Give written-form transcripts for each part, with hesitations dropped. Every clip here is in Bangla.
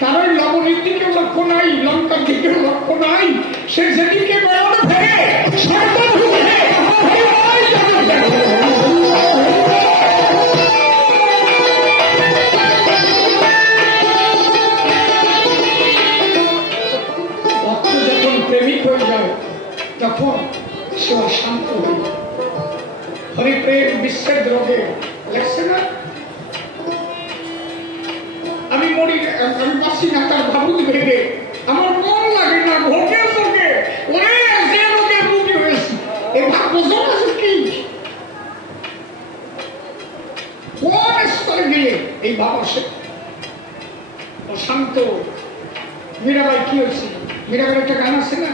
তার ওই লবণের দিকে লক্ষ্য নাই, লঙ্কার দিকে লক্ষ্য নাই, সে যেদিকে বেড়ানো ফেরে ভক্ত যখন প্রেমিক হয়ে যায় তখন সে অশান্ত হয়ে যায়। হরিপ্রেম বিশ্বের দ্রব্যে লেখছে না, আমি মরি, আমি বাঁচি না তার ভাবুক ভেবে, আমার মন লাগে না ভোগের সঙ্গে ওরে যে লোকের মুখে হয়েছে এ ভাবজন আছে কি কোন স্তরে গিয়ে এই ভাব আসে অশান্ত। মীরাবাই কি হয়েছে? মীরাবাই একটা গান আছে না,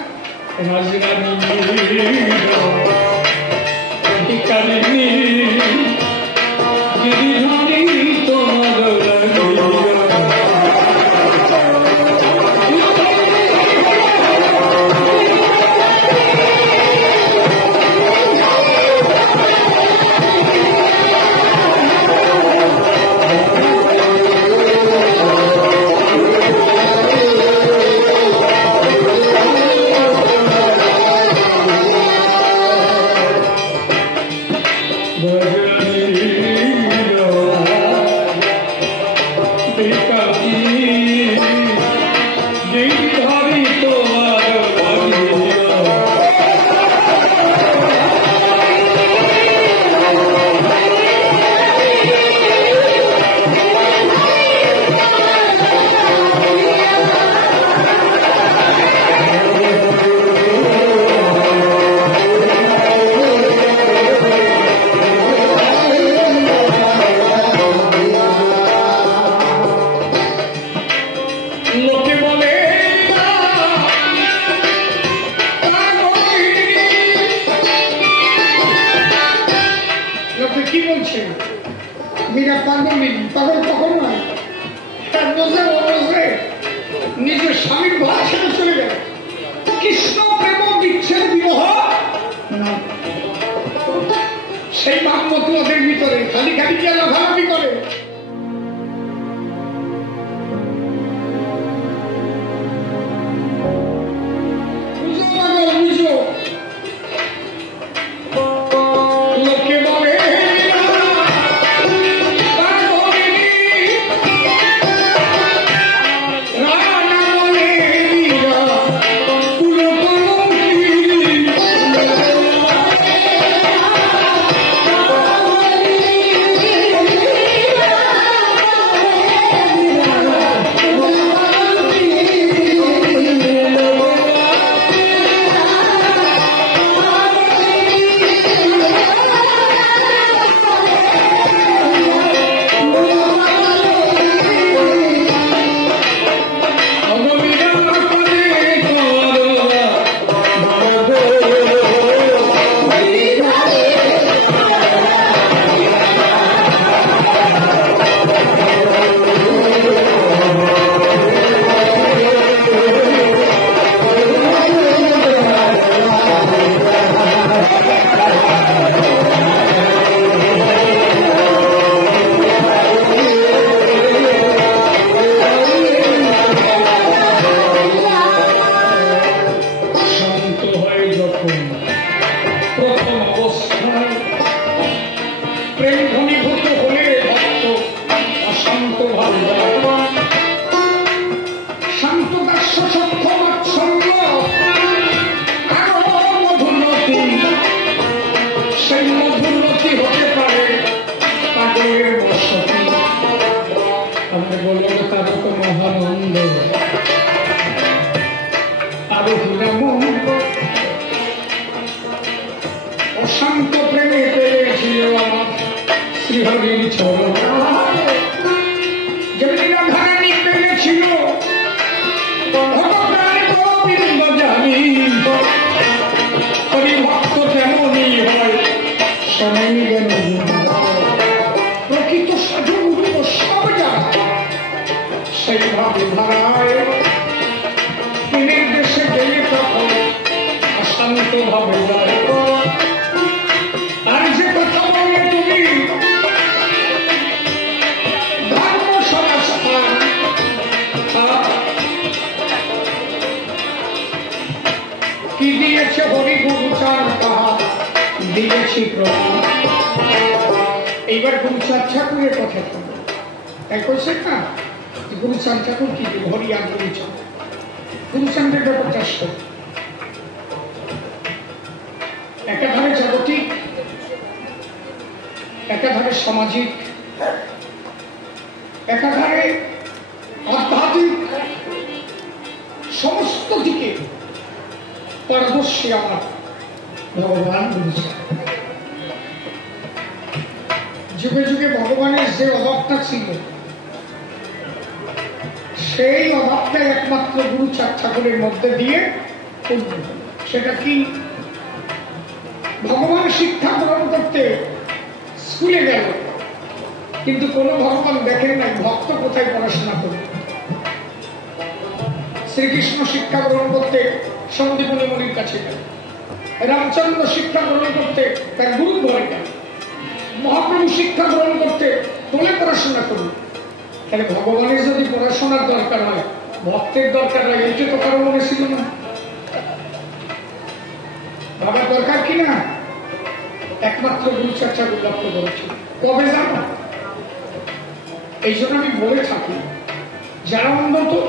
মীরা পাগল, পাগল কখন নয়, নিজের স্বামীর ঘর ছেড়ে চলে গেল। কৃষ্ণ প্রেম বিচ্ছেদ বিরহ সেই ভাবমতো ওদের ভিতরে খালি খালি কে লাফালাফি করে। বুঝো পাগল বুঝো, লোকে বলে অশান্ত প্রেমে পেয়েছিল আমার শ্রীহরির চরণ, যেমনি রাধারানী পেয়েছিল গোবিন্দ জানি। হরিভক্ত তেমনই হয় শোনেন জ্ঞান, প্রকৃত সাধু সব জানে সেইভাবে ধারায় পীরের দেশে গেলে তখন অশান্ত ভাবে যায়। আর যে কথা বলে তুমি ধর্ম সমাজ দিয়েছে হরি গুরুচার কাহা দিয়েছি প্রমাণ। এইবার গুরুচাঁদ ঠাকুরের কথা শুনবো। তাই কইছেন না গুরুচাঁদ ঠাকুর কি হরি আর গুরুচাঁদ। গুরুচাঁদের ব্যাপারটা একাধারে জাগতিক, একাধারে সামাজিক, একাধারে আধ্যাত্মিক, সমস্ত দিকে পারদর্শী আমার ভগবান গুরুচাঁদ। যুগে যুগে ভগবানের যে অভাবটা ছিল সেই অভাবটা একমাত্র গুরুচাঁদ ঠাকুরের মধ্যে দিয়ে পূর্ণ হল। সেটা কি? ভগবান শিক্ষা গ্রহণ করতে স্কুলে গেল, কিন্তু কোন ভগবান দেখেন নাই ভক্ত কোথায় পড়াশোনা করবে। শ্রীকৃষ্ণ শিক্ষা গ্রহণ করতে সন্দীপনী মুনির কাছে গেল, রামচন্দ্র শিক্ষা গ্রহণ করতে তার গুরু ঘরে গেল, মহাপ্রভু শিক্ষা গ্রহণ করতে তোলে পড়াশোনা করল। তাহলে ভগবানের যদি পড়াশোনার দরকার হয়, ভক্তের দরকার হয়, এটা তো কারো মনে ছিল না। ভাবার দরকার কিনা একমাত্র গুরুচাঁদ ঠাকুর লক্ষ্য করেছিল। কবে জানো? এই জন্য আমি বলে থাকি যারা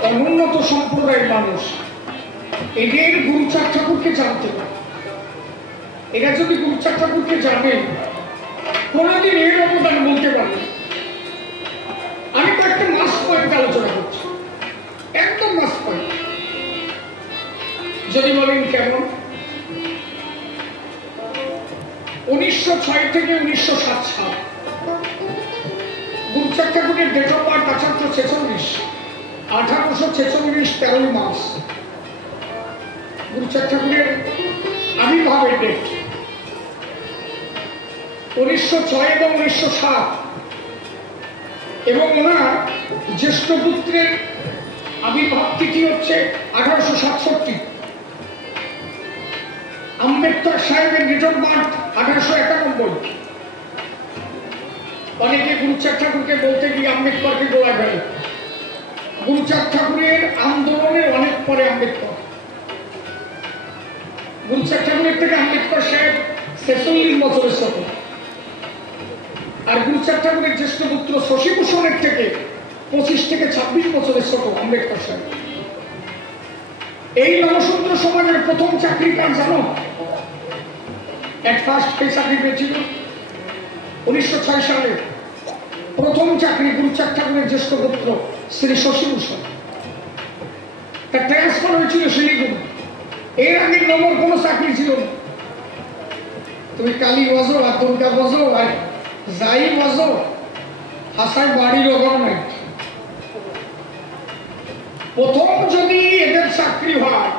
অনুন্নত সম্প্রদায়ের মানুষ এদের গুরুচাঁদ ঠাকুরকে জানতে পারে। এরা যদি গুরুচাঁদ ঠাকুরকে জানেন কোনদিন এর অবদান বলতে পারবে। আমি তো একটা মাস পয়েন্ট আলোচনা করছি, একদম মাস পয়েন্ট। যদি বলেন কেমন? 1906 থেকে 1907 সাল গুরুচাঁদ ঠাকুরের ডেট অফ বার্থ 1846, 1846 13 মাস গুরুচাঁদ ঠাকুরের আবির্ভাবের ডেট। 1906 এবং 1907 এবং ওনার জ্যেষ্ঠ পুত্রের আবির্ভাব তিথি হচ্ছে 1867। আম্বেদকর সাহেবের ডেট অফ বার্থ 1891। অনেকে গুরুচাঁদ ঠাকুরকে বলতে গিয়ে আম্বেদকরকে গোলা গেল। গুরুচাঁদ ঠাকুরের আন্দোলনের অনেক পরে আম্বেদকর। গুরুচাঁদ ঠাকুরের থেকে আম্বেদকর সাহেব 46 বছরের ছোট, আর গুরুচাঁদ ঠাকুরের জ্যেষ্ঠ পুত্র শশীভূষণের থেকে 25 থেকে 26 বছরের ছোট আম্বেদকর সাহেব। এই নমশূদ্র সমাজের প্রথম চাকরি কার জানো? এই চাকরি পেয়েছিল 1906 সালে। প্রথম চাকরি গুরুচাঁদ ঠাকুরের জ্যেষ্ঠ পুত্র শ্রী শশীভূষণ। তার ট্রান্সফার হয়েছিল শিলিগুড়ি। এর আগে নম্বর কোনো চাকরি ছিল না। তুমি কালী বজো আর দুর্গা বজো আর যাই বজো, হাসায় বাড়ির অভাব নাই। প্রথম যদি এদের চাকরি হয়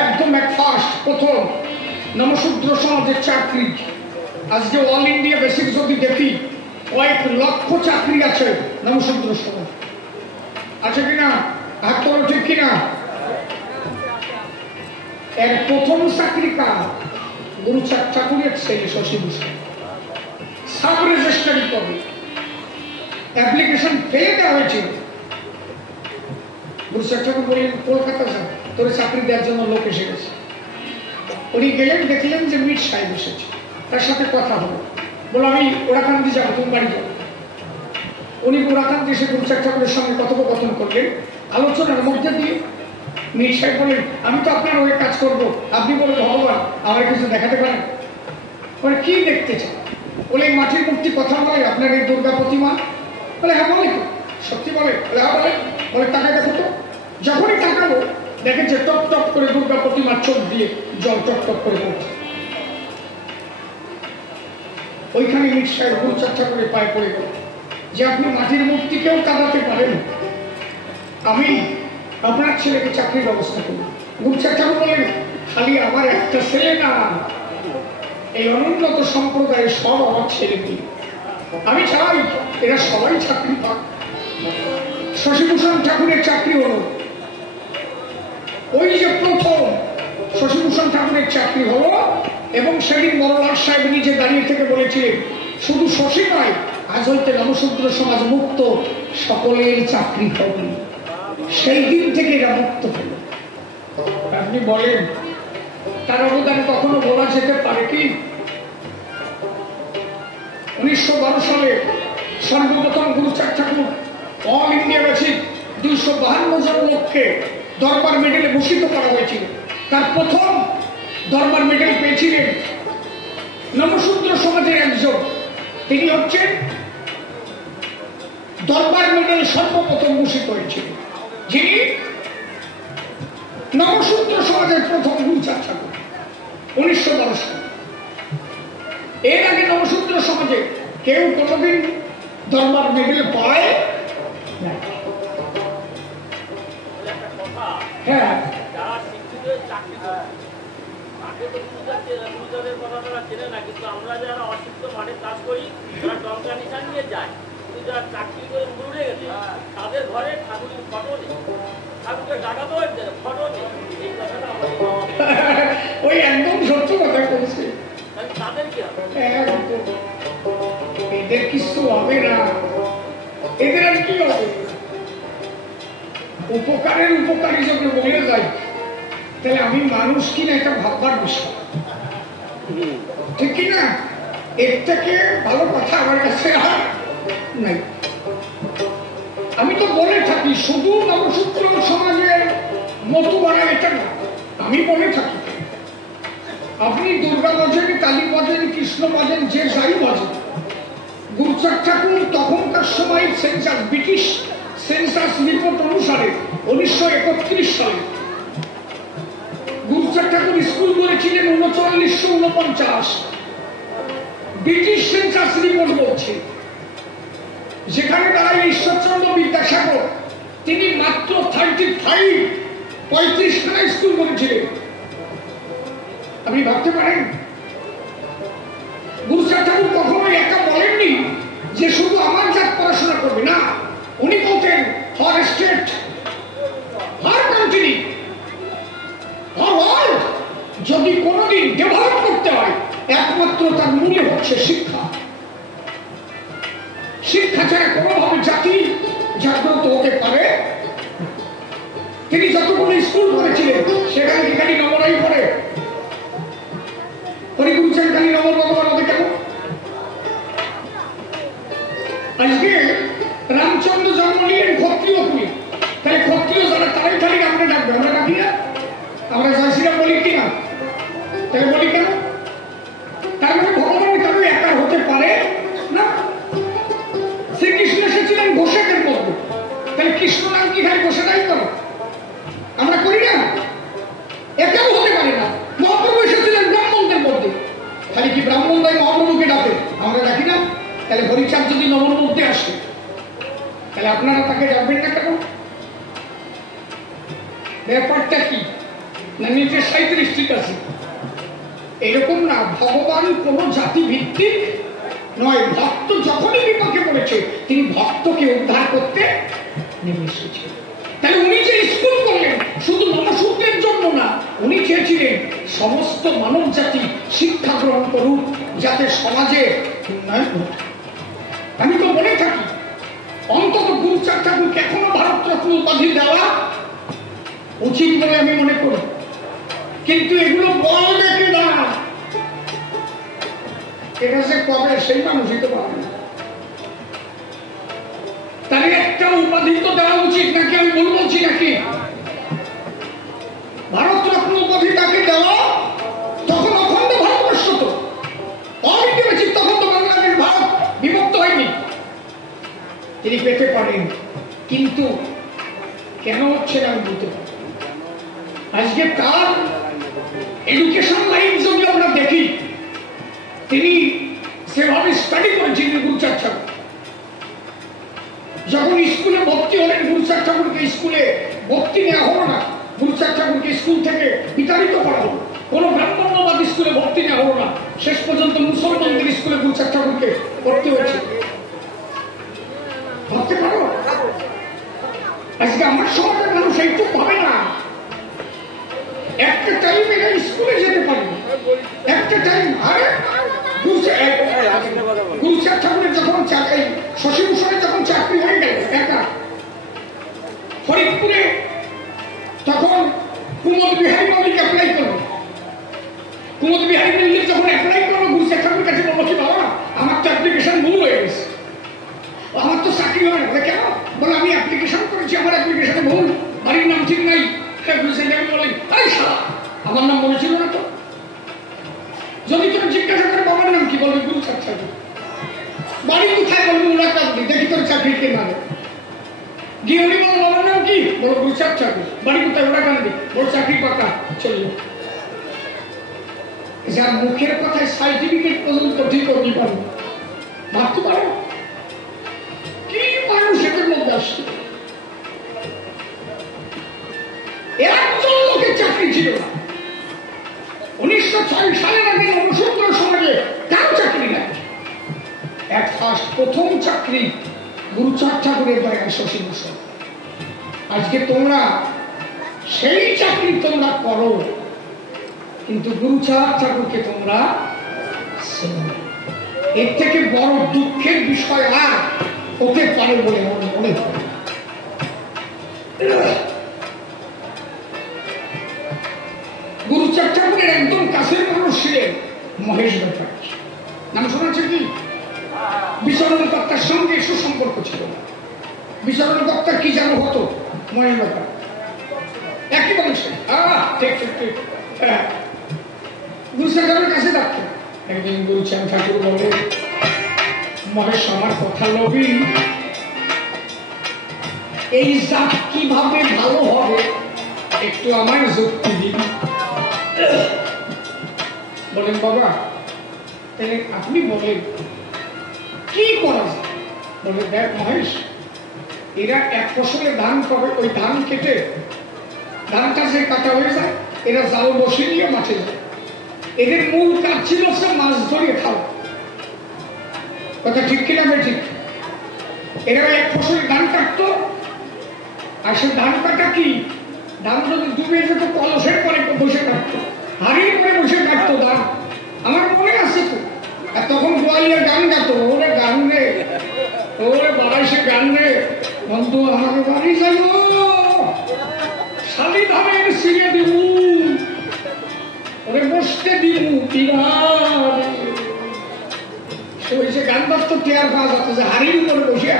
একদম ফার্স্ট প্রথম নমশূদ্র সমাজের চাকরি। আজকে অল ইন্ডিয়া বেসিক যদি দেখি কয়েক লক্ষ চাকরি আছে নমশূদ্র সমাজ, আছে কিনা? হাত তোলো ঠিক কিনা? এর প্রথম চাকরি কার? গুরুচাঁদ ঠাকুরের ছেলে শশীভূষণ। সাব রেজিস্ট্রারি পদে অ্যাপ্লিকেশন ফেলে দেওয়া হয়েছিল। গুরুচাঁদ ঠাকুর বললেন কলকাতা যান, তোর চাকরি দেওয়ার জন্য লোক এসে গেছে। উনি গেলেন, দেখলেন যে মিট সাহেব এসেছে, তার সাথে কথা হলো। বলো আমি ওরাকান্দি যাবো, তুমি বাড়ি যাবো। উনি ওরাকান্দি এসে গুরুচাঁদ ঠাকুরের সঙ্গে কথোপকথন করলেন। আলোচনার মধ্যে দিয়ে মিট সাহেব বলেন আমি তো আপনার ওই কাজ করবো, আপনি বলে ভগবান আমার কিছু দেখাতে পারেন? বলে কি দেখতে চান? বলে মাটির মূর্তি কথা বলে, আপনার এই দুর্গা প্রতিমা? বলে হ্যাঁ বলে। সত্যি বলে? হ্যাঁ বলে। বলে তাকে দেখো তো। যখনই তাকাবো দেখেন যে টপ টপ করে দুর্গা প্রতিমার চোখ দিয়ে জল টপ টপ করে পড়ছে। ওইখানে মিট সাহেব গুরুচাঁদ ঠাকুরের পায়ে পড়ে গেল যে আপনি মাটির মূর্তিকেও কাঁদাতে পারেন, আমি আপনার ছেলেকে চাকরির ব্যবস্থা করব। গুরুচাঁদ ঠাকুর বলেন খালি আমার একটা ছেলে না, এই অনুন্নত সম্প্রদায়ের সব আমার ছেলে মেয়ে, আমি চাই এরা সবাই চাকরি পাক। শশীভূষণ ঠাকুরের চাকরি হলো, ওই যে প্রথম শশীভূষণ ঠাকুরের চাকরি হলো। এবং সেদিন মরলাল সাহেব নিজে দাঁড়িয়ে থেকে বলেছিলেন শুধু শশী নয়, আজ হইতে নমশূদ্র সমাজ মুক্ত, সকলের চাকরি হবে। সেই দিন থেকে এরা মুক্ত হল। আপনি বলেন তার অবদান কখনো বলা যেতে পারে কি? 1912 সালে সর্বপ্রথম গুরুচাঁদ ঠাকুর অল ইন্ডিয়া বেসিক 252 জন লোককে দরবার মেডেলে ভূষিত করা হয়েছিল। তার প্রথম দরবার মেডেল পেয়েছিলেন নমশূদ্র সমাজের একজন, তিনি হচ্ছেন দরবার মেডেল সর্বপ্রথম ভূষিত হয়েছিল, যিনি নমশূদ্র সমাজের প্রথম গুরুচাঁদ ঠাকুর 1912 সালে। এর আগে নমশূদ্র সমাজে কেউ কোনোদিন দরবার মেডেল পায় না। হ্যাঁ, আমরা যারা অশিক্ষিত মাঠে কাজ করি, তারা টঙ্কা নিশান নিয়ে যায়, কিন্তু যারা চাকরি করে উঠে গেছে তাদের ঘরে ঠাকুরের ফটো নেই, ঠাকুরকে ডাকাতেও ফটো নেই। এই কথাটা ওই একদম সত্য কথা বলছে। তাদের কি হবে? এদের কিছু হবে না, এদের আর কি হবে? উপকারের উপকারী যখন বলে যায়, তাহলে আমি মানুষ কিনা একটা ভাববার বিষয়, ঠিক কিনা? এর থেকে ভালো কথা আমার কাছে আর নাই। আমি তো বলে থাকি শুধু নবসূত্র সমাজের মতো বানায় এটা না, আমি বলে থাকি আপনি দুর্গা বাজেন, কালী বাজেন, কৃষ্ণ বাজেন, যে যাই বাজেন, গুরুচাঁদ ঠাকুর তখনকার সময় সেন্সাস, ব্রিটিশ সেন্সাস রিপোর্ট অনুসারে 1931 সালে গুরুচাঁদ ঠাকুর স্কুল করেছিলেন 3949। ব্রিটিশ সেন্সাস রিপোর্ট বলছে, যেখানে তারা ঈশ্বরচন্দ্র বিদ্যাসাগর তিনি মাত্র 35 স্কুল করেছিলেন। আপনি ভাবতে পারেন গুরুচাঁদ ঠাকুর কখনো একা বলেননি যে শুধু আমার জাত পড়াশোনা করবে না, উনি বলতেন for state, for country, for world. যদি কোনোদিন ডেভেলপ করতে হয়, একমাত্র তার মূলে হচ্ছে শিক্ষা। শিক্ষা ছাড়া কোনোভাবে জাতি জাগ্রত হতে পারে। তিনি যতগুলো স্কুল করেছিলেন সেখানে কি খালি নবরাই পড়ে? হরিগুরুচাঁদ খালি নবর ভগবান হবে কেন? আজকে রামচন্দ্র জন্ম নিলেন ক্ষত্রিয় কুলে, তাহলে ক্ষত্রিয় যারা তারাই খালি আমরা ডাকবে, আমরা ডাকি না? আমরা জয় শ্রীরাম বলি কিনা? তাহলে বলি কেন? তার মানে ভগবান কারো একা হতে পারে না। শ্রীকৃষ্ণ এসেছিলেন ঘোষেকের মধ্যে, তাহলে কৃষ্ণ নাম কি খালি ঘোষেটাই করে? আমরা করি না? একাও হতে পারে না। মহাপ্রভু এসেছিলেন ব্রাহ্মণদের মধ্যে, খালি কি ব্রাহ্মণরাই মহাপ্রভুকে ডাকে? আমরা ডাকি না? তাহলে হরিচাঁদ যদি নবর মধ্যে আসে, তাহলে আপনারা তাকে ডাকবেন না কেন? ব্যাপারটা কি? না নিজের 37 ঠিক আছে, এরকম না। ভগবান কোন জাতি ভিত্তিক নয়। ভক্ত যখনই বিপক্ষে পড়েছে, তিনি ভক্তকে উদ্ধার করতে নেমে এসেছেন। তাহলে উনি যে স্কুল করলেন শুধু নমশূদ্রের জন্য না, উনি চেয়েছিলেন সমস্ত মানব জাতি শিক্ষা গ্রহণ করুক, যাতে সমাজে উন্নয়ন ঘটে। আমি তো বলে থাকি অন্তত গুরুচাঁদ ঠাকুরকে এখনো ভারতরত্ন উপাধি দেওয়া উচিত বলে আমি মনে করি, কিন্তু এগুলো বলবে কিনা এটা যে কবে সেই মানুষ দিতে পারবে না। তাহলে একটা উপাধি তো দেওয়া উচিত নাকি? আমি ভুল বলছি নাকি? ভারতরত্ন উপাধি তাকে দেওয়া, তখন অখণ্ড ভারতবর্ষ তো অবিদ্যুচিত, তখন তো বাংলাদেশ ভারত বিভক্ত হয়নি। তিনি পেতে পারেন, কিন্তু কেন হচ্ছে না আমি বলতে পারি। আজকে তার এডুকেশন লাইন যদি আমরা দেখি, তিনি সেভাবে স্টাডি করেছিলেন গুরুচাঁদ ঠাকুর। যখন স্কুলে ভর্তি হলেন, গুরুচাঁদ ঠাকুরকে স্কুলে ভর্তি নেওয়া হলো না, গুরুচাঁদ ঠাকুরকে স্কুল থেকে বিতাড়িত করা হলো। কোন ব্রাহ্মণ্যবাদ স্কুলে ভর্তি নেওয়া হলো না, শেষ পর্যন্ত মুসলমানদের স্কুলে গুরুচাঁদ ঠাকুরকে ভর্তি হয়েছে। ভাবতে পারো? আজকে আমার সমাজের মানুষ এইটুক ভাবে না। একটা টাইম এরা স্কুলে যেতে পারে, একটা টাইম। আরে গুরুচাঁদ ঠাকুরের যখন শশীভূষণের যখন চাকরি হয়ে গেল একা ফরিদপুরে, তখন কুমদ বিহারী মল্লিক অ্যাপ্লাই করল। প্রমোদ বিহারী মিল্লি যখন অ্যাপ্লাই করলো গুরুচাঁদ ঠাকুরের কাছে বললো কি বাবা আমার তো অ্যাপ্লিকেশন ভুল হয়ে গেছে, আমার তো চাকরি হয় না। কেন? বলে আমি অ্যাপ্লিকেশন করেছি, আমার অ্যাপ্লিকেশনে ভুল, বাড়ির নাম ঠিক নাই। গুরুচাঁদ ঠাকুর বলেন এই শালা আমার নাম মনে ছিল না তো? যদি তুমি জিজ্ঞাসা করে বাবার নাম কি, বলবে গুরুচাঁদ ঠাকুর। বাড়ি কোথায়, বলবে মুরাকান্দি, দেখি তোর চাকরি কে মানে। গিয়ে উনি বল বাবার নাম কি, বলো গুরুচাঁদ ঠাকুর। বাড়ি কোথায়, মুরাকান্দি, বল চাকরি পাকা, চললো। যার মুখের কথায় সার্টিফিকেট পর্যন্ত ঠিক করতে পারবে, ভাবতে পারো কি মানুষ এদের মধ্যে আসছে। একজন লোকের চাকরি ছিল না। 1906 সালের আগে অনুসন্ধান সমাজে কারো চাকরি নাই। এক ফার্স্ট প্রথম চাকরি গুরুচাঁদ ঠাকুরের দয়ায় শশী ভূষণ। আজকে তোমরা সেই চাকরি তোমরা করো, কিন্তু গুরুচাঁদ ঠাকুরকে তোমরা এর থেকে বড় দুঃখের বিষয় আর হতে পারে বলে মনে হয়। গুরুচাঁদ ঠাকুরের একদম কাছের মানুষ ছিলেন মহেশ ব্যাপারী। নাম শোনাচ্ছে কি? বিচরণ কর্তার সঙ্গে সুসম্পর্ক ছিল। বিচরণ কর্তা কি যেন হতো, মহেশ ব্যাপারী একই বংশে। ঠিক ঠিক ঠিক। গুরুচাঁদ ঠাকুরের কাছে ডাকতো। একদিন গুরুচাঁদ ঠাকুর বলে মহেশ আমার কথা লবি, এই জাত কিভাবে ভালো হবে একটু আমার যুক্তি দিন। বলেন বাবা তাহলে আপনি বলেন কি করা যায়? বলে দেখ মহেশ, এরা এক ফসলে ধান পাবে, ওই ধান কেটে ধানটা যে কাটা হয়ে যায় এরা জাল বসিয়ে নিয়ে মাঠে যায়। এদের মূল কাজ ছিল সে মাছ ধরে খাওয়া। কথা ঠিক কিনা? ঠিক। এরা এক ফসলে ধান কাটতো, আর সে ধান কাটা কি, ধান যদি ডুবে যেত কলসের পরে বসে কাটতো, হাড়ির পরে বসে কাটতো ধান। আমার মনে আছে তো। আর তখন গোয়ালিয়া গান গাতো, ওরে গান রে, ওরে বাড়াই সে গান রে, বন্ধু আমাকে বাড়ি যাবো, শালি ধানের সিঁড়ে দিব, ওরে বসতে দিব ওই যে গান বাজত টেয়ার পাওয়া যেত যে হাড়ির উপরে বসে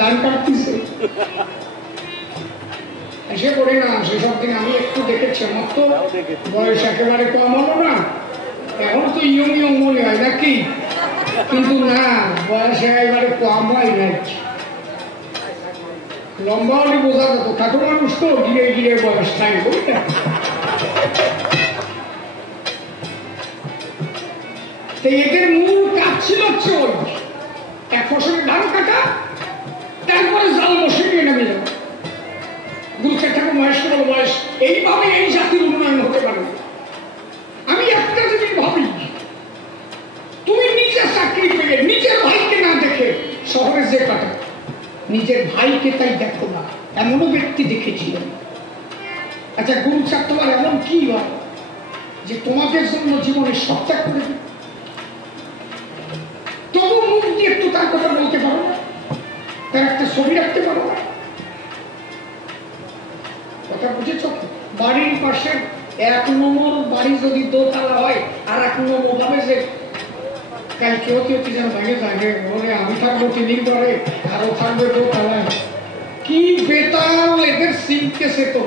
ধান কাটতেছে। এসে পড়ে না সেসব দিন আমি একটু দেখেছি, আমার তো বয়স একেবারে কম হলো না, এখন তো ইয়ং ইয়ং মনে হয় নাকি, কিন্তু না বয়স একেবারে কম হয় নাই। লম্বা হলে বোঝা যেত, ঠাকুর মানুষ তো গিয়ে গিয়ে বয়স থাকে বুঝতে। এদের মূল কাজ ছিল চোর, এক ফসলে ধান কাটা, তারপরে জাল বসে নিয়ে নেমে যাবে। গুরুচাঁদ ঠাকুর মহেশকে বলো বয়স এইভাবে এই জাতির উন্নয়ন হতে পারে। আমি একটা যদি ভাবি, তুমি নিজের চাকরি পেয়ে নিজের ভাইকে না দেখে শহরে যে কাটা, নিজের ভাইকে তাই দেখো না, এমনও ব্যক্তি দেখেছিলেন। আচ্ছা গুরুচাঁদ তোমার এমন কি হয় যে তোমাদের জন্য জীবনে সব ত্যাগ করে দিবে, তবু মুখ দিয়ে একটু তার কথা বলতে পারো না, তার একটা ছবি রাখতে পারো না? কথা বুঝেছ? বাড়ির পাশে 1 নম্বর বাড়ি যদি দোতলা হয় আর 1 নম্বর ভাবে যে কাল কেউ কেউ কি যেন ভেঙে থাকে, বলে আমি থাকবো 3 ঘরে, আরো থাকবে দোতলায়। কি বেতাল এদের সিনকেছে তো।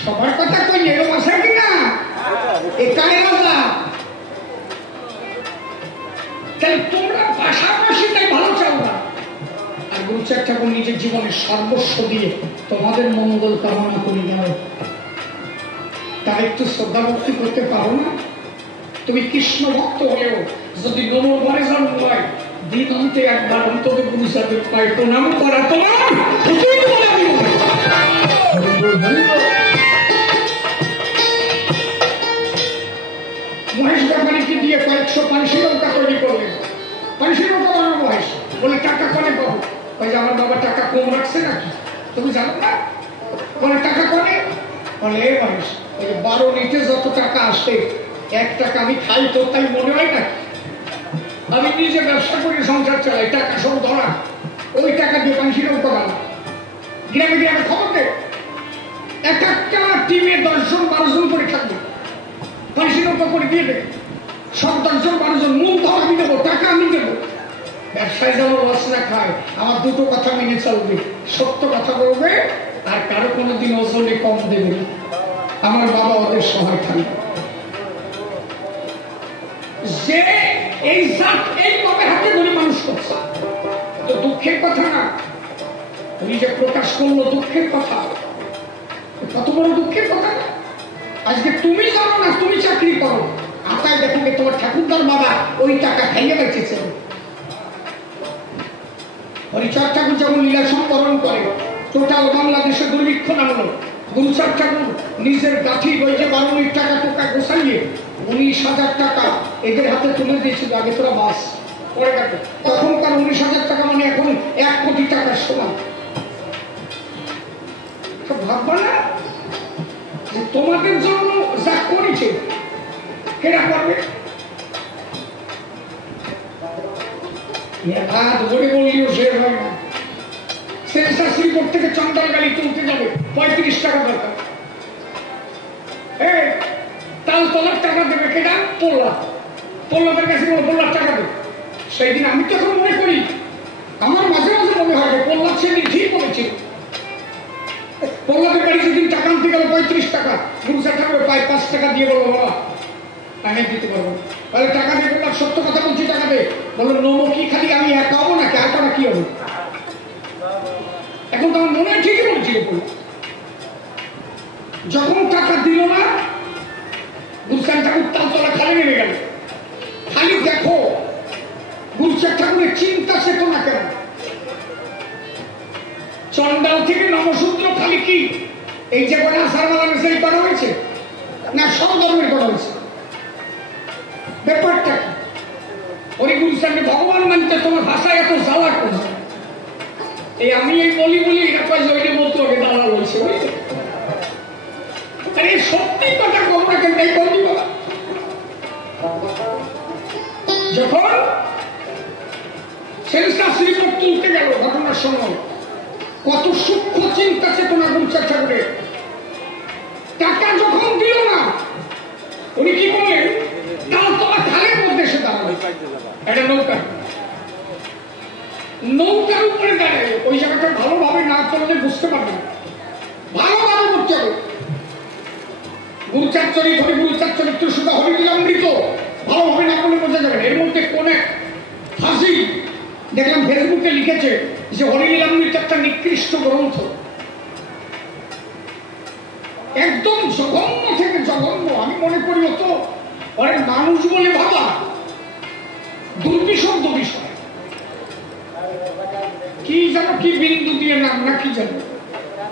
সবার কথা তো এরকম আছে কিনা? এটাই রাজা। তাই তোমরা পাশাপাশি তাই ভালো চাও না। আর গুরুচাঁদ ঠাকুর নিজের জীবনের সর্বস্ব দিয়ে তোমাদের মঙ্গল কামনা করে দাও, তাই একটু শ্রদ্ধা ভক্তি করতে পারো না? তুমি কৃষ্ণ ভক্ত হলেও যদি নববারে জন্ম হয়, দিন অন্তে একবার অন্তত গুরুচাঁদের পায়ে প্রণাম করা তোমার মহেশ ব্যাপারীকে দিয়ে কয়েকশো পানসি নৌকা তৈরি করলেন। পানসি নৌকা বানানো মহেশ বলে টাকা কনে পাবো? ওই যে আমার বাবা টাকা কম রাখছে নাকি, তুমি জানো না? বলে টাকা কনে? বলে এ মহেশ ওই 12 নিতে যত টাকা আসে 1 টাকা আমি খাই, তো তাই মনে হয় না? আমি নিজে ব্যবসা করে সংসার চালাই, টাকা সব ধরা, ওই টাকা দিয়ে পানসি নৌকা বানা। গ্রামে গ্রামে খবর দে, এক একটা টিমে 10 জন 12 জন করে থাকবে, ফাঁসি নৌকা করে দিয়ে দেবে, 7-10 মূল ধর আমি দেবো, টাকা আমি দেবো। ব্যবসায় যেন লস না খায়, আমার দুটো কথা মেনে চলবে, সত্য কথা বলবে আর কারো কোনোদিন ওজনে কম দেবে না। আমার বাবা ওদের সহায় থাকবে। যে এই জাত এইভাবে হাতে ধরে মানুষ করছে, তো দুঃখের কথা না? উনি যে প্রকাশ করলো দুঃখের কথা, কত বড় দুঃখের কথা না? আজকে তুমি জানো না, তুমি চাকরি করো, আতায় দেখো তোমার ঠাকুরদার বাবা ওই টাকা খাইয়ে বেঁচেছে। হরিচাঁদ ঠাকুর যেমন লীলা সম্বরণ করে, টোটাল বাংলাদেশে দুর্ভিক্ষ নামলো, গুরুচাঁদ ঠাকুর নিজের গাঠি বইতে 12 টাকা টোকা গোসাইয়ে 19,000 টাকা এদের হাতে তুলে দিয়েছিল। আগে তোরা বাস পরে কাটে, তখনকার 19,000 টাকা মানে এখন 1 কোটি টাকার সমান। ভাববা না যে তোমাদের জন্য যা করেছে কেনা করবে? হাত ভরে বললেও শের হয় না। সেন্সাস রিপোর্ট থেকে চন্দ্রাল গাড়ি তুলতে যাবে 35 টাকা দরকার। তালতলার টাকা দেবে কেনা? পল্লাদের কাছে পল্লার টাকা দেবে। সেই দিন আমি তো এখন মনে করি, আমার মাঝে মাঝে মনে হয় পল্লার সেদিন ঠিক বলেছিল। পল্লাদের বাড়ি সেদিন টাকা আনতে গেল 35 টাকা, গুরুচাঁদ ঠাকুর 5 টাকা দিয়ে বলবো বাবা আমি দিতে পারবো। তাহলে টাকা দিয়ে বললাম সত্য কথা বলছি, টাকা দে। বললো নমো কি খালি আমি একা হবো নাকি, আর করা কি হবে? এখন তো আমার মনে হয় ঠিকই বলছিল। যখন টাকা দিল না, গুরুচাঁদ ঠাকুর তালতলা খালি নেমে গেল। খালি দেখো গুরুচাঁদ ঠাকুরের চিন্তা চেতনা কেন। চন্ডাল থেকে নমসূত্র খালি কি এই যে বলে আষাঢ় মালা মেসেজ করা হয়েছে না সব ধর্মের করা হয়েছে? ব্যাপারটা কি? ওই গুরুচাঁদকে ভগবান মানতে তোমার ভাষায় এত জ্বালা করছে। এই আমি এই বলি এটা কয়েছে ওইটা বলতে হবে দালাল হয়েছে, বুঝলি? এই সত্যি কথা তোমরা কিন্তু এই বলবি বাবা। যখন সেন্সাস রিপোর্ট তুলতে গেল ঘটনার সময় কত সূক্ষ্ম চিন্তা চেতনা গুরুচাঁদ ঠাকুরের। টাকা যখন দিল না, উনি কি বললেন? তালতলা খালের মধ্যে এসে দাঁড়ালো একটা নৌকার উপরে দাঁড়ায়। ওই জায়গাটা ভালোভাবে না করলে বুঝতে পারবেন, ভালোভাবে বুঝতে হবে। গুরুচাঁদ চরিত হরি গুরুচাঁদ চরিত্র সুধা হরিলীলামৃত ভালোভাবে না করলে বোঝা যাবে। এর মধ্যে কোন এক হাসি দেখলাম ফেসবুকে লিখেছে যে হরিলীলামৃত একটা নিকৃষ্ট গ্রন্থ, একদম জঘন্য থেকে জঘন্য। আমি মনে করি তো অনেক মানুষ বলে ভাবা দুর্বিষদ বিষয়। কি যেন কি বিন্দু দিয়ে নাম না কি জানো,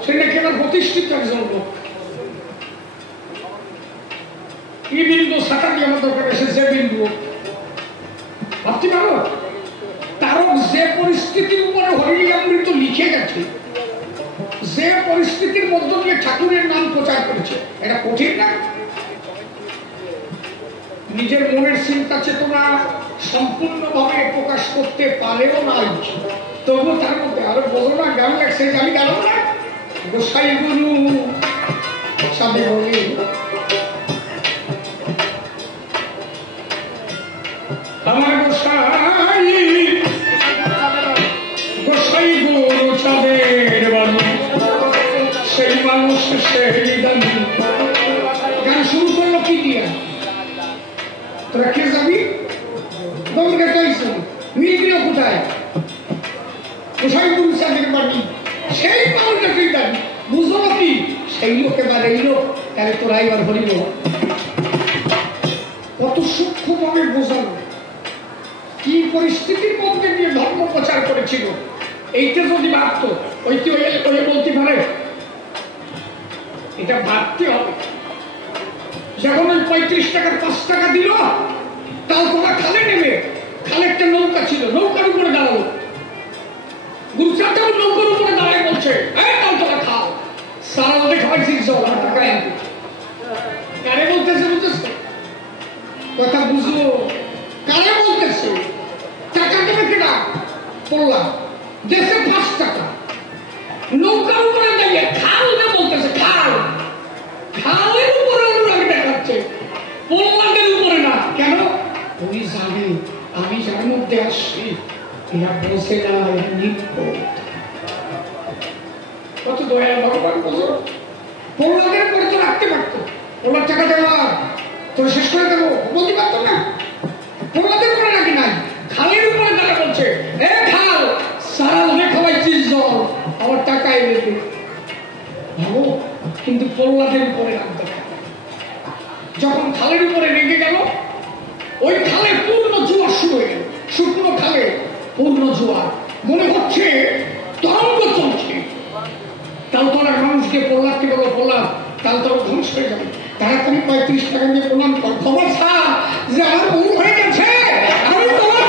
সে নাকি আমার প্রতিষ্ঠিত একজন লোক। কি বিন্দু সাঁটা দিয়ে আমার দরকার এসে যে বিন্দু ভাবতে পারো। তারক যে পরিস্থিতির উপরে হরিলীলামৃত লিখে গেছে, যে পরিস্থিতির মধ্য দিয়ে ঠাকুরের নাম প্রচার করেছে, এটা কঠিন না? নিজের মনের চিন্তা চেতনা সম্পূর্ণভাবে প্রকাশ করতে পারেও না, তবু তার মধ্যে আরো বলো না গান লাগছে আমি গেলাম না গোসাই গুরু সাথে বলি আমার গোসাই গুরু চাঁদের বানু সেই মানুষ সেই দামি। গান শুরু করলো কি দিয়া? তোরা কে যাবি? মিলগুলো কোথায়? গোসাই গুরু চাঁদের বাড়ি সেই মানুষটা তুই দাবি বুঝলো কি? সেই লোক এবার এই লোক, তাহলে তোরা এবার হরিল। কত সূক্ষ্মভাবে বোঝানো, কি পরিস্থিতির মধ্যে দিয়ে ধর্ম প্রচার করেছিল। এইটা যদি ভাবত ওই কি বলতে পারে, এটা ভাবতে হবে। যখন ওই 35 টাকার 5 টাকা দিল, তাও তোমরা খালে নেবে। খালে একটা নৌকা ছিল, নৌকার উপরে দাঁড়ালো। গুরুচাঁদ নৌকার উপরে দাঁড়ায় বলছে তাও তোমরা খাও। সারা ওদের খাওয়াইছিস জল আর টাকা আনতে। কারে বলতেছে বুঝতেছে? কথা বুঝো, কারে বলতেছে? টাকা দেবে কেনা পড়লা দেশে 5 টাকা নৌকার উপরে দাঁড়িয়ে খাল না বলতেছে। খাল খালের উপরে অনুরাগ দেখাচ্ছে। এরা বোঝে না, এরা নির্বোধ। কত দয়া ভগবান বোঝো। পৌরাদের করে তো রাখতে পারতো, ওনার টাকা দেওয়া তোর শেষ করে দেবো বলতে পারতো না। পৌরাদের করে রাখি নাই, খালের উপরে তারা বলছে এ খাল সারা ধরে খাওয়াইছিস জল, আমার টাকা এনে দে। ভাবো, কিন্তু পৌরাদের উপরে রাখতে পারে। যখন খালের উপরে রেগে গেল, ওই খালে পূর্ণ জোয়ার শুরু হয়ে গেল। শুকনো খালে পূর্ণ জোয়ার, মনে হচ্ছে তরঙ্গ চলছে। তালতলার মানুষকে প্রহ্লাদকে বলো, প্রহ্লাদ তালতলা ধ্বংস হয়ে যাবে, তাড়াতাড়ি 35 টাকা দিয়ে প্রণাম কর, খবর ছাড় যে আমার ভুল হয়ে গেছে, আমি তোমার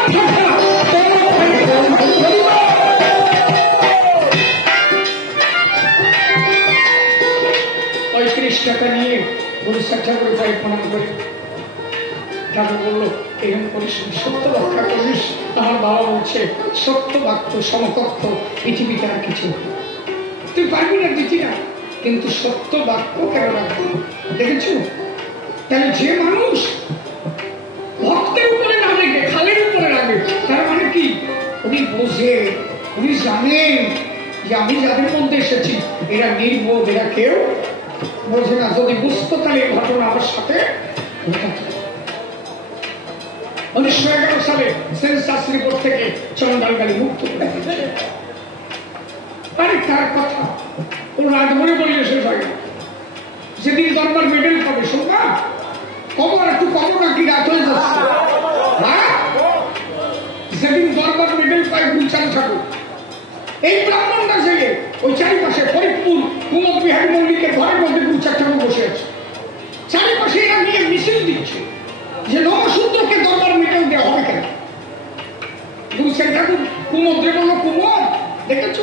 35 টাকা নিয়ে গুরুসার ঠাকুর পায়ে প্রণাম করে ঠাকুর বললো এরকম করিস, সত্য রক্ষা করিস। আমার বাবা বলছে সত্য বাক্য সমকক্ষ পৃথিবীতে আর কিছু তুই পারবি না দিতি না, কিন্তু সত্য বাক্য কেন রাখবি? দেখেছ? তাহলে যে মানুষ ভক্তের উপরে না রেখে খালের উপরে রাখবে, তার মানে কি উনি বোঝে, উনি জানেন যে আমি যাদের মধ্যে এসেছি এরা নির্বোধ, এরা কেউ বোঝে না। যদি বুঝতো তাহলে এই ঘটনা আমার সাথে ঘটাতো। 1911 সালে সেন্সাস রিপোর্ট থেকে চন্দ্রগালি মুক্ত করে দিয়েছে। আরে তার কথা কোন রাজমনে বললে শেষ হয় না। যেদিন দরবার মেডেল পাবে শোনা কবর একটু কবর নাকি রাত হয়ে যাচ্ছে। হ্যাঁ, যেদিন দরবার মেডেল পায় গুলচান ঠাকুর, এই ব্রাহ্মণটা জেগে ওই চারিপাশে ফরিদপুর কুমদ বিহারী মল্লিকের ঘরের মধ্যে গুলচান ঠাকুর বসে আছে। চারিপাশে এরা নিয়ে মিছিল দিচ্ছে যে নমশূদ্রকে দরবার মেডেল দেওয়া হবে কেন। গুলচান ঠাকুর কুমদ্রে বলল, কুমদ দেখেছ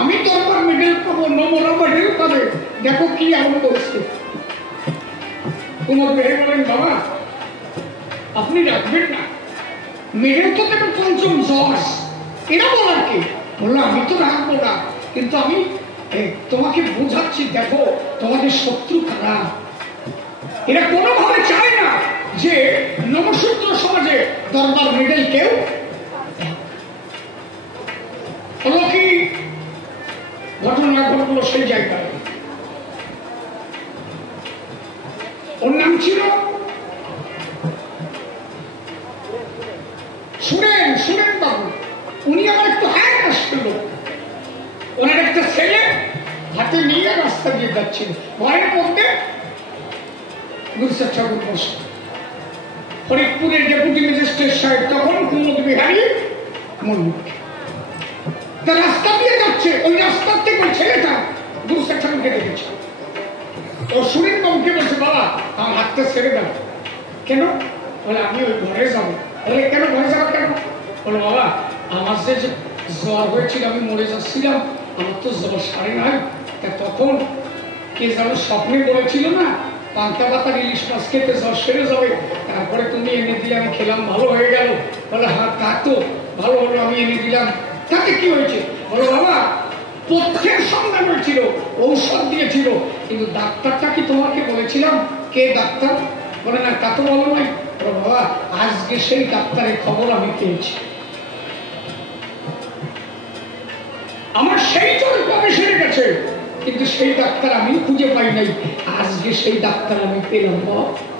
আমি দরবার মেডেল পাবো, নমরা মেডেল পাবে, দেখো কি এমন করছে। কুমদ বিহারী বলেন, বাবা আপনি রাখবেন না, মেডেল তো দেখো পঞ্চম জজ, এরা বলার কি? বললো আমি তো রাখবো না, কিন্তু আমি তোমাকে বোঝাচ্ছি, দেখো তোমাদের শত্রু খারাপ। এরা কোনোভাবে চায় না যে নমশূদ্র সমাজে দরবার মেডেল কেউ। হলো কি ঘটনা ঘটলো সেই জায়গায়। ওর নাম ছিল সুরেন বাবু। উনি আমার একটু হায় আসছিল, ওনার একটা ছেলে হাতে নিয়ে রাস্তা দিয়ে যাচ্ছিল, ঘরের মধ্যে গুরুসার ঠাকুর বসে। ফরিদপুরের ডেপুটি ম্যাজিস্ট্রেট সাহেব তখন কুমদ বিহারী মল্লিক রাস্তা দিয়ে যাচ্ছে, ওই রাস্তার থেকে ওই ছেলেটা গুরুসার ঠাকুরকে দেখেছে। ও সুরেন বাবুকে বলছে, বাবা আমার হাতটা ছেড়ে দাও। কেন? বলে আমি ওই ঘরে যাবো। বলে কেন ঘরে যাবো কেন? বলে বাবা আমার যে জ্বর হয়েছিল, আমি মরে যাচ্ছিলাম, আমার তো জ্বর সারে নাই। তা তখন কে যেন স্বপ্নে বলেছিল না পান্তা পাতার ইলিশ মাছ খেতে জ্বর সেরে যাবে, তারপরে তুমি এনে দিলে আমি খেলাম, ভালো হয়ে গেল। বলে হ্যাঁ তা তো ভালো হলো, আমি এনে দিলাম, তাতে কি হয়েছে? বলো বাবা পথ্যের সন্ধান হয়েছিল, ঔষধ দিয়েছিল, কিন্তু ডাক্তারটা কি তোমাকে বলেছিলাম কে ডাক্তার? বলে না তা তো বলো নাই। বলো বাবা আজকে সেই ডাক্তারের খবর আমি পেয়েছি, আমার সেই জ্বর কবে সেরে গেছে, কিন্তু সেই ডাক্তার আমি খুঁজে পাই নাই, আজকে সেই ডাক্তার আমি পেলাম।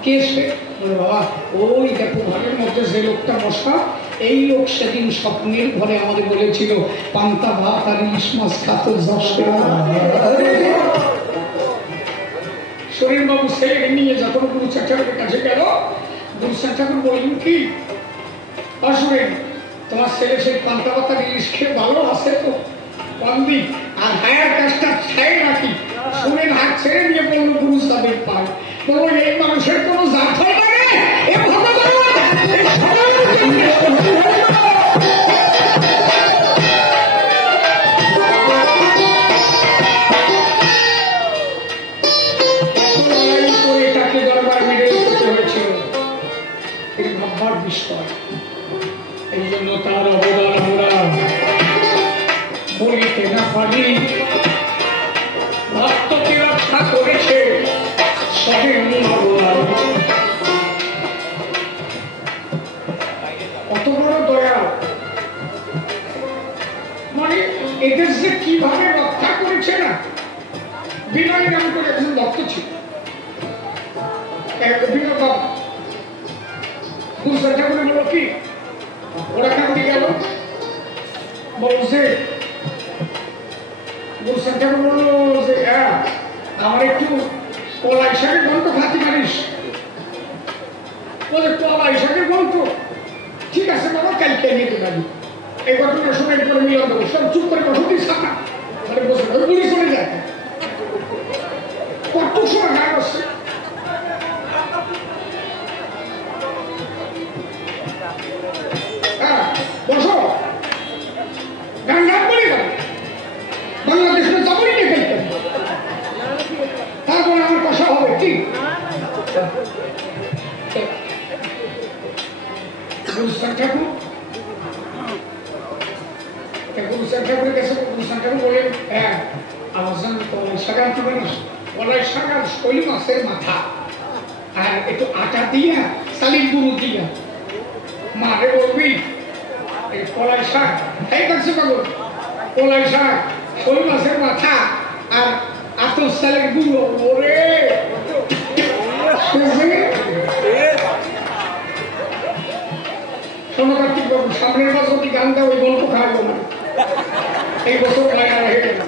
কে সে? বলে বাবা ওই দেখো ঘরের মধ্যে যে লোকটা বসা, এই লোক সেদিন স্বপ্নের ঘরে আমাদের বলেছিল পান্তা ভাত আর ইলিশ মাছ খাতে সুরেন বাবু ছেলেকে নিয়ে যখন গুরুসার ঠাকুরের কাছে গেল, গুরুসার ঠাকুর বললেন কি সুরেন তোমার ছেলে সেই পান্তা ভাত আর ইলিশ খেয়ে ভালো আছে তো? বন্দি আর হায়ার কাজটা ছাই নাকি? সুরেন হাত ছেড়ে নিয়ে বলল গুরু সাহেবের পায়। বলবো এই মানুষের কোনো জাত হয় না রে, এ ভগবান তাকে দরবার মেডেল করতে হয়েছিল, এর ভাববার বিষয়। এই জন্য তার অবদান আমরা বলিতে না পারি। ভক্তকে রক্ষা করেছে সবে বিনয় নাম করে একজন ভক্ত ছিল, বিনয় বাবা। গুরুসার ঠাকুরের বলল কি, ওরা ঠাকুরি গেল, বলছে গুরুসার ঠাকুর বললো যে আমার একটু কলাই শাকের গল্প খাতি পারিস? বলে কলাই শাকের গল্প, ঠিক আছে বাবা, কালকে নিতে পারি। এই ঘটনা শুনে পরে মিলন দেবো, সব চুপ করে বসতি সাকা মানে বসে গুলি চলে যায়। কত সময় গান বসছে, বসো গান গান করে গেল, বাংলাদেশের যাবই না খেলতে, তারপরে আমার কথা হবে কি? গুরুস্থান ঠাকুর গুরুস্থান ঠাকুরের কাছে গুরুস্থান ঠাকুর বলেন, আমার জন্য কলাই শাক আনতে পারি? কলাই শাক আর শৈল মাছের মাথা আর একটু আটা দিয়া চালির গুঁড়ো দিয়া মারে বলবি এই কলাই শাক এই করছে বাবু, কলাই শাক শৈল মাছের মাথা আর আতর চালের গুঁড়ো। ওরে কার্তিক বাবু, সামনের বছর কি গান দেওয়া ওই গল্প খাওয়াবো না, এই বছর লাগা হয়ে গেল।